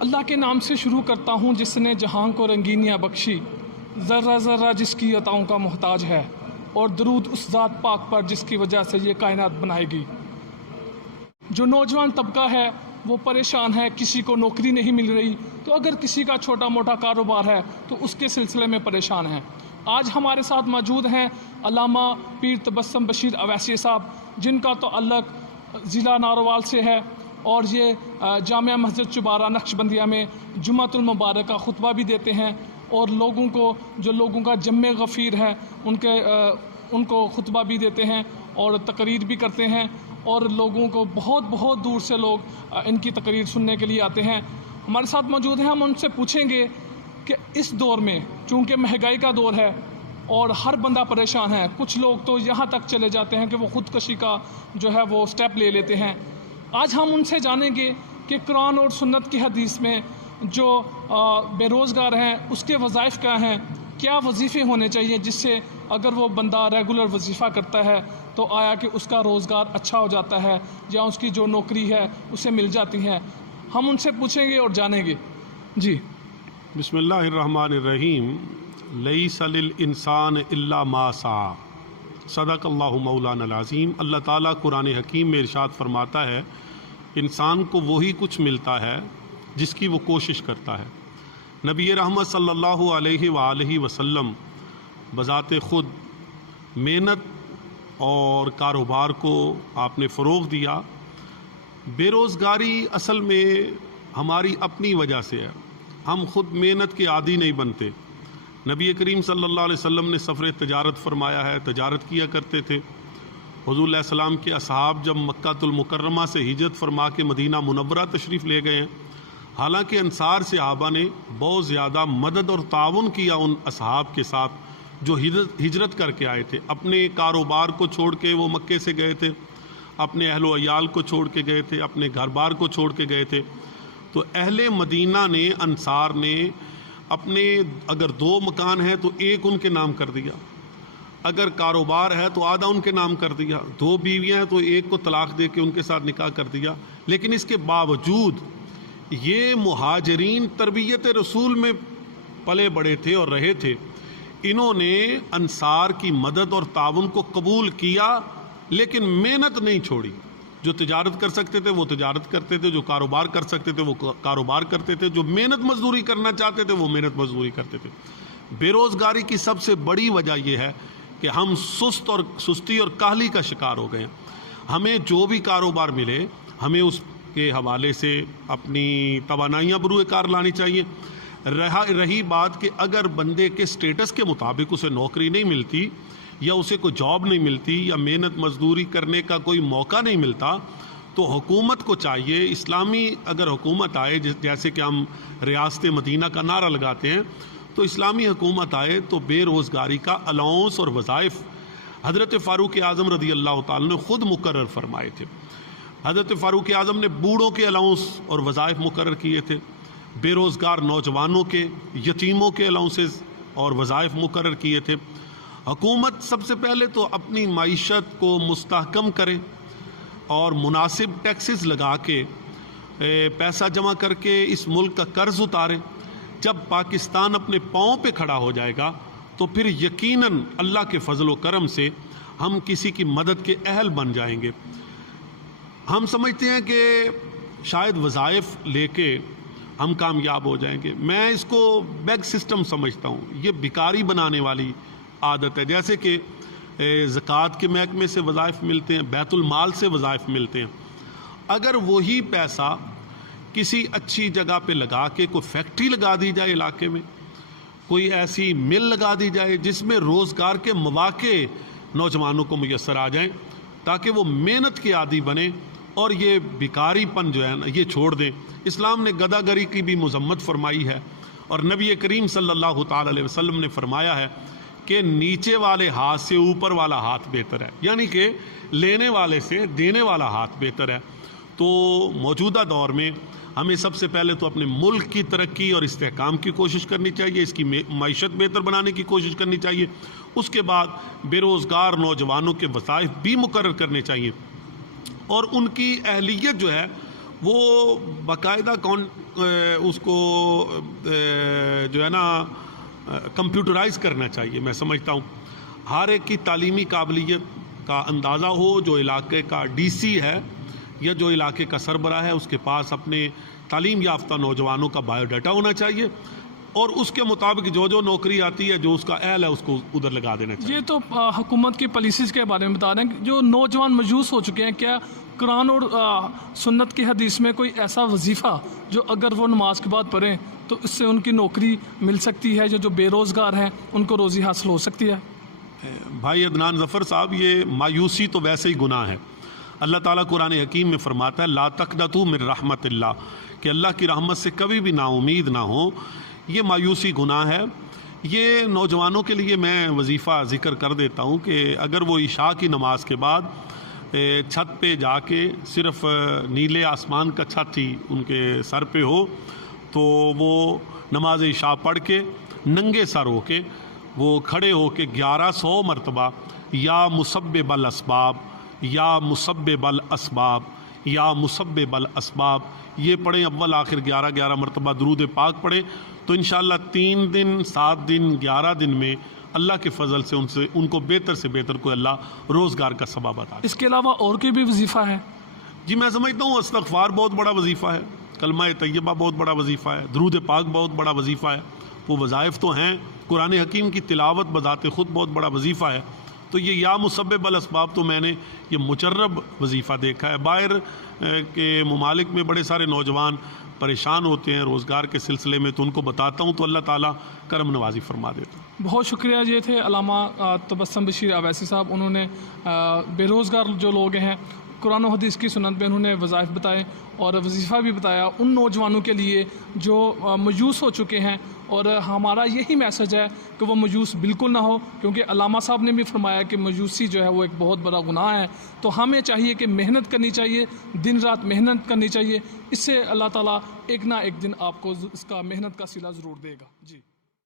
اللہ کے نام سے شروع کرتا ہوں جس نے جہاں کو رنگینیاں بخشی، ذرہ ذرہ جس کی عطاؤں کا محتاج ہے، اور درود اس ذات پاک پر جس کی وجہ سے یہ کائنات بنائے گی۔ جو نوجوان طبقہ ہے وہ پریشان ہے، کسی کو نوکری نہیں مل رہی، تو اگر کسی کا چھوٹا موٹا کاروبار ہے تو اس کے سلسلے میں پریشان ہیں۔ آج ہمارے ساتھ موجود ہیں علامہ پیر تبسم بشیر اویسی صاحب، جن کا تعلق ضلع ناروال سے ہے، اور یہ جامعہ مسجد چبارہ نقشبندیہ میں جمعۃ المبارک کا خطبہ بھی دیتے ہیں، اور لوگوں کا جم غفیر ہے ان کو خطبہ بھی دیتے ہیں اور تقریر بھی کرتے ہیں، اور لوگوں کو بہت بہت دور سے لوگ ان کی تقریر سننے کے لیے آتے ہیں۔ ہمارے ساتھ موجود ہیں، ہم ان سے پوچھیں گے کہ اس دور میں چونکہ مہنگائی کا دور ہے اور ہر بندہ پریشان ہے، کچھ لوگ تو یہاں تک چلے جاتے ہیں کہ وہ خودکشی کا جو ہے وہ سٹیپ لے لیتے ہیں۔ آج ہم ان سے جانیں گے کہ قرآن اور سنت کی حدیث میں جو بے روزگار ہیں اس کے وظائف کیا ہیں، کیا وظیفے ہونے چاہیے جس سے اگر وہ بندہ ریگولر وظیفہ کرتا ہے تو آیا کہ اس کا روزگار اچھا ہو جاتا ہے یا اس کی جو نوکری ہے اسے مل جاتی ہے۔ ہم ان سے پوچھیں گے اور جانیں گے۔ جی بسم اللہ الرحمن الرحیم۔ لیس للانسان الا ما سعی، صدق اللہ مولانا العظیم۔ اللہ تعالیٰ قرآن حکیم میں ارشاد فرماتا ہے انسان کو وہی کچھ ملتا ہے جس کی وہ کوشش کرتا ہے۔ نبی رحمت صلی اللہ علیہ وآلہ وسلم بذات خود محنت اور کاروبار کو آپ نے فروغ دیا۔ بے روزگاری اصل میں ہماری اپنی وجہ سے ہے، ہم خود محنت کے عادی نہیں بنتے۔ نبی کریم صلی اللہ علیہ وسلم نے سفر تجارت فرمایا ہے، تجارت کیا کرتے تھے۔ حضور علیہ السلام کے اصحاب جب مکہ المکرمہ سے ہجرت فرما کے مدینہ منورہ تشریف لے گئے ہیں، حالانکہ انصار صحابہ نے بہت زیادہ مدد اور تعاون کیا ان اصحاب کے ساتھ جو ہجرت کر کے آئے تھے، اپنے کاروبار کو چھوڑ کے وہ مکے سے گئے تھے، اپنے اہل و عیال کو چھوڑ کے گئے تھے، اپنے گھر بار کو چھوڑ کے گئے تھے۔ تو اہل مدینہ نے، انصار نے اپنے اگر 2 مکان ہے تو 1 ان کے نام کر دیا، اگر کاروبار ہے تو آدھا ان کے نام کر دیا، 2 بیویاں ہیں تو 1 کو طلاق دے کے ان کے ساتھ نکاح کر دیا۔ لیکن اس کے باوجود یہ مہاجرین تربیت رسول میں پلے بڑے تھے اور رہے تھے، انہوں نے انصار کی مدد اور تعاون کو قبول کیا لیکن محنت نہیں چھوڑی۔ جو تجارت کر سکتے تھے وہ تجارت کرتے تھے، جو کاروبار کر سکتے تھے وہ کاروبار کرتے تھے، جو محنت مزدوری کرنا چاہتے تھے وہ محنت مزدوری کرتے تھے۔ بے روزگاری کی سب سے بڑی وجہ یہ ہے کہ ہم سستی اور کاہلی کا شکار ہو گئے ہیں۔ ہمیں جو بھی کاروبار ملے ہمیں اس کے حوالے سے اپنی توانائیاں بروئے کار لانی چاہیے۔ رہی بات کہ اگر بندے کے سٹیٹس کے مطابق اسے نوکری نہیں ملتی یا اسے کوئی جاب نہیں ملتی یا محنت مزدوری کرنے کا کوئی موقع نہیں ملتا، تو حکومت کو چاہیے، اسلامی اگر حکومت آئے، جیسے کہ ہم ریاست مدینہ کا نعرہ لگاتے ہیں، تو اسلامی حکومت آئے تو بے روزگاری کا الاؤنس اور وظائف حضرت فاروق اعظم رضی اللہ تعالیٰ نے خود مقرر فرمائے تھے۔ حضرت فاروق اعظم نے بوڑھوں کے الاؤنس اور وظائف مقرر کیے تھے، بے روزگار نوجوانوں کے، یتیموں کے الاؤنسز اور وظائف مقرر کیے تھے۔ حکومت سب سے پہلے تو اپنی معیشت کو مستحکم کرے اور مناسب ٹیکسز لگا کے پیسہ جمع کر کے اس ملک کا قرض اتارے۔ جب پاکستان اپنے پاؤں پہ کھڑا ہو جائے گا تو پھر یقیناً اللہ کے فضل و کرم سے ہم کسی کی مدد کے اہل بن جائیں گے۔ ہم سمجھتے ہیں کہ شاید وظائف لے کے ہم کامیاب ہو جائیں گے۔ میں اس کو بیگ سسٹم سمجھتا ہوں، یہ بیکاری بنانے والی عادت ہے۔ جیسے کہ زکوٰۃ کے محکمے سے وظائف ملتے ہیں، بیت المال سے وظائف ملتے ہیں، اگر وہی پیسہ کسی اچھی جگہ پہ لگا کے کوئی فیکٹری لگا دی جائے علاقے میں، کوئی ایسی مل لگا دی جائے جس میں روزگار کے مواقع نوجوانوں کو میسر آ جائیں تاکہ وہ محنت کے عادی بنیں اور یہ بیکاری پن جو ہے نا یہ چھوڑ دیں۔ اسلام نے گداگری کی بھی مذمت فرمائی ہے، اور نبی کریم صلی اللہ تعالی علیہ وسلم نے فرمایا ہے کہ نیچے والے ہاتھ سے اوپر والا ہاتھ بہتر ہے، یعنی کہ لینے والے سے دینے والا ہاتھ بہتر ہے۔ تو موجودہ دور میں ہمیں سب سے پہلے تو اپنے ملک کی ترقی اور استحکام کی کوشش کرنی چاہیے، اس کی معیشت بہتر بنانے کی کوشش کرنی چاہیے۔ اس کے بعد بے روزگار نوجوانوں کے وظائف بھی مقرر کرنے چاہیے، اور ان کی اہلیت جو ہے وہ باقاعدہ اس کو جو ہے نا کمپیوٹرائز کرنا چاہیے. میں سمجھتا ہوں ہر ایک کی تعلیمی قابلیت کا اندازہ ہو. جو علاقے کا ڈی سی ہے یا جو علاقے کا سربراہ ہے اس کے پاس اپنے تعلیم یافتہ نوجوانوں کا بایو ڈاٹا ہونا چاہیے اور اس کے مطابق جو جو نوکری آتی ہے جو اس کا اہل ہے اس کو ادھر لگا دینا چاہیے. یہ تو حکومت کی پالیسیز کے بارے میں بتا رہے ہیں. جو نوجوان مجوس ہو چکے ہیں, کیا قرآن اور سنت کی حدیث میں کوئی ایسا وظیفہ جو اگر وہ نماز کے بعد پڑھیں تو اس سے ان کی نوکری مل سکتی ہے, جو بے روزگار ہیں ان کو روزی حاصل ہو سکتی ہے؟ بھائی عدنان ظفر صاحب, یہ مایوسی تو ویسے ہی گناہ ہے. اللہ تعالیٰ قرآن حکیم میں فرماتا ہے لا تقنطوا من رحمت اللہ, کہ اللہ کی رحمت سے کبھی بھی نا امید نہ ہو. یہ مایوسی گناہ ہے. یہ نوجوانوں کے لیے میں وظیفہ ذکر کر دیتا ہوں کہ اگر وہ عشاء کی نماز کے بعد چھت پہ جا کے صرف نیلے آسمان کا چھت ہی ان کے سر پہ ہو تو وہ نماز عشاء پڑھ کے ننگے سر ہو کے وہ کھڑے ہو کے 1100 مرتبہ یا مسبب الاسباب یا مسبب الاسباب یا مسبب الاسباب یہ پڑھیں. اول آخر 11 مرتبہ درود پاک پڑھیں تو انشاءاللہ 3 دن 7 دن 11 دن میں اللہ کے فضل سے ان کو بہتر سے بہتر کوئی اللہ روزگار کا سبب عطا. اس کے علاوہ اور کوئی بھی وظیفہ ہے؟ جی میں سمجھتا ہوں استغفار بہت بڑا وظیفہ ہے, کلمہ طیبہ بہت بڑا وظیفہ ہے, درود پاک بہت بڑا وظیفہ ہے. وہ وظائف تو ہیں. قرآن حکیم کی تلاوت بذات خود بہت بڑا وظیفہ ہے. تو یہ یا مسبب الاسباب تو میں نے یہ مجرب وظیفہ دیکھا ہے. باہر کے ممالک میں بڑے سارے نوجوان پریشان ہوتے ہیں روزگار کے سلسلے میں, تو ان کو بتاتا ہوں تو اللہ تعالیٰ کرم نوازی فرما دیتا ہے. بہت شکریہ. یہ تھے علامہ تبسم بشیر اویسی صاحب. انہوں نے بے روزگار جو لوگ ہیں قرآن و حدیث کی سنت میں انہوں نے وظائف بتائے اور وظیفہ بھی بتایا ان نوجوانوں کے لیے جو مجوس ہو چکے ہیں. اور ہمارا یہی میسج ہے کہ وہ مجوس بالکل نہ ہو, کیونکہ علامہ صاحب نے بھی فرمایا کہ مجوسی جو ہے وہ ایک بہت بڑا گناہ ہے. تو ہمیں چاہیے کہ محنت کرنی چاہیے, دن رات محنت کرنی چاہیے. اس سے اللہ تعالیٰ ایک نہ ایک دن آپ کو اس کا محنت کا صلہ ضرور دے گا. جی.